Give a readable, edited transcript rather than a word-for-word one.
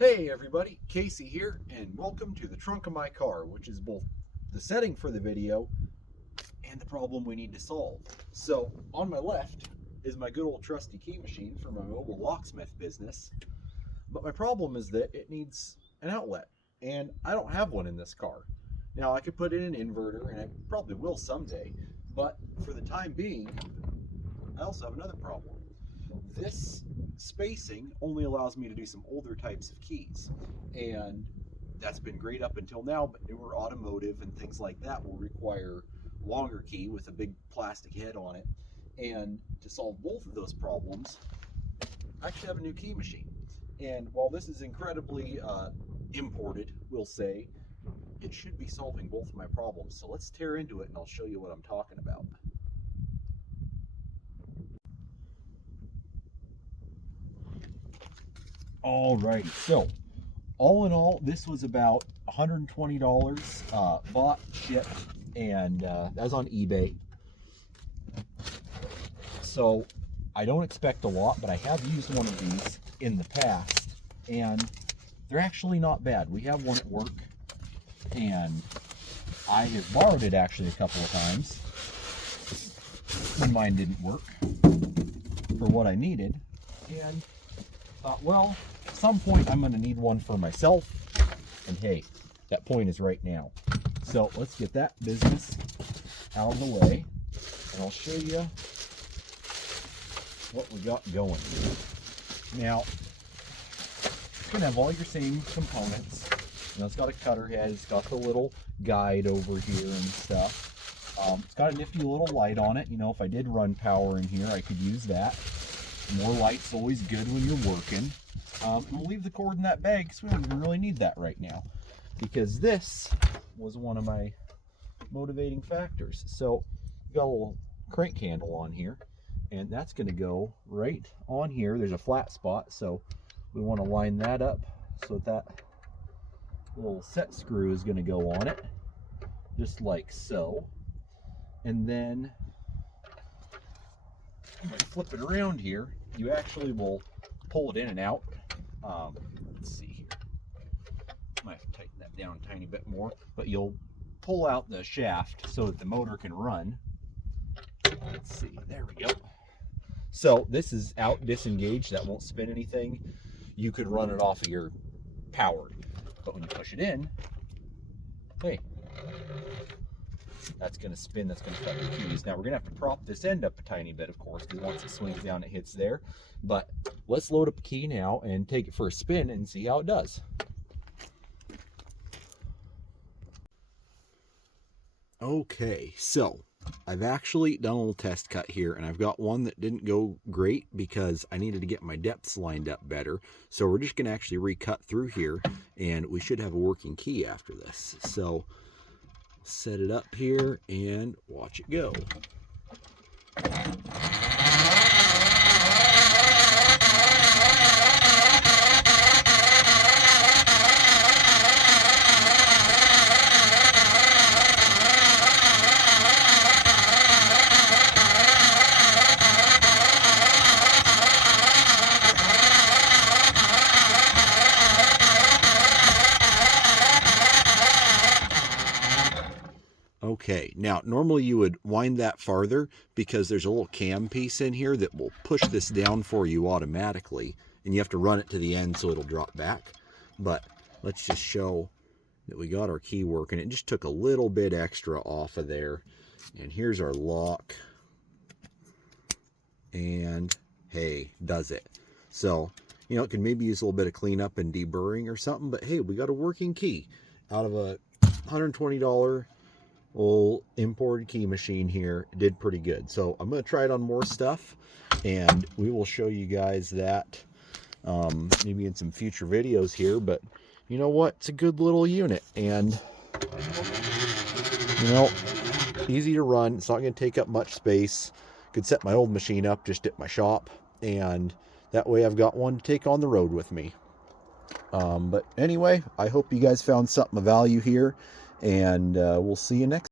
Hey everybody, Casey here, and welcome to the trunk of my car, which is both the setting for the video and the problem we need to solve. So on my left is my good old trusty key machine for my mobile locksmith business, but my problem is that it needs an outlet, and I don't have one in this car. Now I could put in an inverter, and I probably will someday, but for the time being, I also have another problem. This spacing only allows me to do some older types of keys, and that's been great up until now, but newer automotive and things like that will require longer key with a big plastic head on it. And to solve both of those problems, I actually have a new key machine. And while this is incredibly imported, we'll say, it should be solving both of my problems. So let's tear into it and I'll show you what I'm talking about. Alrighty, so all in all, this was about $120 bought, shipped, and that was on eBay. So I don't expect a lot, but I have used one of these in the past, and they're actually not bad. We have one at work, and I have borrowed it actually a couple of times when mine didn't work for what I needed, and thought, well, at some point I'm going to need one for myself, and hey, that point is right now. So let's get that business out of the way, and I'll show you what we got going. Now, it's going to have all your same components. You know, it's got a cutter head, it's got the little guide over here and stuff. It's got a nifty little light on it. You know, if I did run power in here, I could use that. More light's always good when you're working. And we'll leave the cord in that bag because we don't even really need that right now, because this was one of my motivating factors. So we've got a little crank handle on here, and that's going to go right on here. There's a flat spot, so we want to line that up so that little set screw is going to go on it, just like so. And then if I flip it around here, you actually will pull it in and out. Let's see here. Might have to tighten that down a tiny bit more, but you'll pull out the shaft so that the motor can run. Let's see, there we go. So this is out, disengaged, that won't spin anything. You could run it off of your powered, but when you push it in, hey, that's going to spin, that's going to cut your keys. Now we're going to have to prop this end up a tiny bit, of course, because once it swings down, it hits there. But let's load up a key now and take it for a spin and see how it does. Okay, so I've actually done a little test cut here, and I've got one that didn't go great because I needed to get my depths lined up better. So we're just going to actually recut through here, and we should have a working key after this. So set it up here and watch it go. Okay, now normally you would wind that farther because there's a little cam piece in here that will push this down for you automatically, and you have to run it to the end so it'll drop back. But let's just show that we got our key working. It just took a little bit extra off of there. And here's our lock. And hey, does it. So, you know, it could maybe use a little bit of cleanup and deburring or something, but hey, we got a working key out of a $120 old imported key machine here. It did pretty good. So I'm going to try it on more stuff, and we will show you guys that maybe in some future videos here. But you know what, it's a good little unit, and you know, easy to run. It's not going to take up much space. Could set my old machine up just at my shop, and that way I've got one to take on the road with me. But anyway, I hope you guys found something of value here, and we'll see you next time.